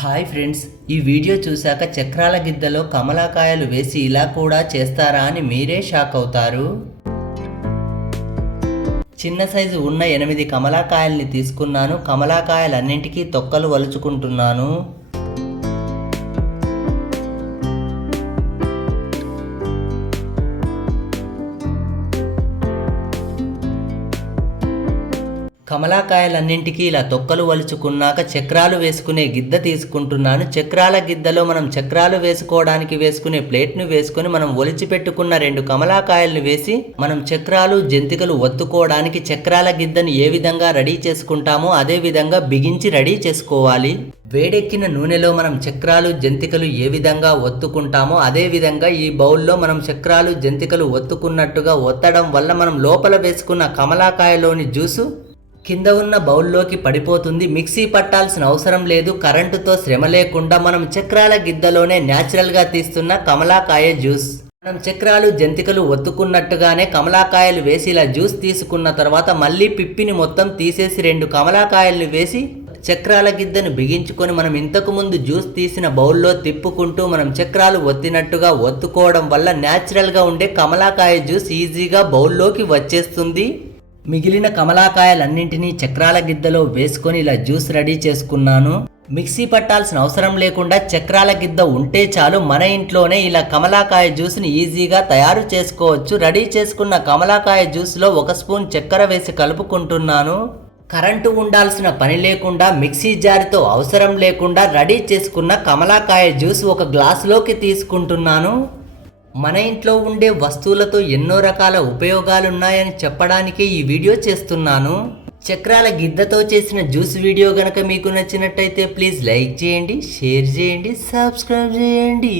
Hi friends, ఈ video చూశాక చక్రాల గిద్దలో కమలాకాయలు వేసి ఇలా కూడా చేస్తారా అని మీరే షాక్ అవుతారు. చిన్న సైజు ఉన్న 8 కమలాకాయల్ని తీసుకున్నాను. కమలాకాయలన్నింటికీ తొక్కలు వలుచుకుంటున్నాను. కమలాకాయలన్నింటికీ ఇలా తొక్కలు వలుచుకున్నాక చక్రాలు వేసుకునే గిద్ద తీసుకుంటున్నాను. చక్రాల గిద్దలో మనం చక్రాలు వేసుకోవడానికి వేసుకునే ప్లేట్ను వేసుకొని మనం ఒలిచి పెట్టుకున్న 2 కమలాకాయలను వేసి మనం చక్రాలు జంతికలు ఒత్తుకోవడానికి చక్రాల గిద్దను ఏ విధంగా రెడీ చేసుకుంటామో అదే విధంగా బిగించి రెడీ చేసుకోవాలి. వేడెక్కిన నూనెలో మనం చక్రాలు జంతికలు ఏ విధంగా ఒత్తుకుంటామో అదే విధంగా ఈ బౌల్లో మనం చక్రాలు జంతికలు ఒత్తుకున్నట్టుగా ఒత్తడం వల్ల మనం లోపల వేసుకున్న కమలాకాయలోని జ్యూసు కింద ఉన్న బౌల్లోకి పడిపోతుంది. మిక్సీ పట్టాల్సిన అవసరం లేదు. కరెంటుతో శ్రమ లేకుండా మనం చక్రాల గిద్దలోనే న్యాచురల్గా తీస్తున్న కమలాకాయ జ్యూస్. మనం చక్రాలు జంతికలు ఒత్తుకున్నట్టుగానే కమలాకాయలు వేసి ఇలా జ్యూస్ తీసుకున్న తర్వాత మళ్ళీ పిప్పిని మొత్తం తీసేసి 2 కమలాకాయలను వేసి చక్రాల గిద్దను బిగించుకొని మనం ఇంతకు ముందు జ్యూస్ తీసిన బౌల్లో తిప్పుకుంటూ మనం చక్రాలు ఒత్తినట్టుగా ఒత్తుకోవడం వల్ల న్యాచురల్గా ఉండే కమలాకాయ జ్యూస్ ఈజీగా బౌల్లోకి వచ్చేస్తుంది. మిగిలిన కమలాకాయలన్నింటినీ చక్రాల గిద్దలో వేసుకొని ఇలా జ్యూస్ రెడీ చేసుకున్నాను. మిక్సీ పట్టాల్సిన అవసరం లేకుండా చక్రాల గిద్ద ఉంటే చాలు, మన ఇంట్లోనే ఇలా కమలాకాయ జ్యూస్ని ఈజీగా తయారు చేసుకోవచ్చు. రెడీ చేసుకున్న కమలాకాయ జ్యూస్లో 1 స్పూన్ చక్కెర వేసి కలుపుకుంటున్నాను. కరెంటు ఉండాల్సిన పని లేకుండా మిక్సీ జార్తో అవసరం లేకుండా రెడీ చేసుకున్న కమలాకాయ జ్యూస్ ఒక గ్లాసులోకి తీసుకుంటున్నాను. మన ఇంట్లో ఉండే వస్తువులతో ఎన్నో రకాల ఉపయోగాలున్నాయని చెప్పడానికే ఈ వీడియో చేస్తున్నాను. చక్రాల గిద్దతో చేసిన జ్యూస్ వీడియో గనక మీకు నచ్చినట్టయితే ప్లీజ్ లైక్ చేయండి, షేర్ చేయండి, సబ్స్క్రైబ్ చేయండి.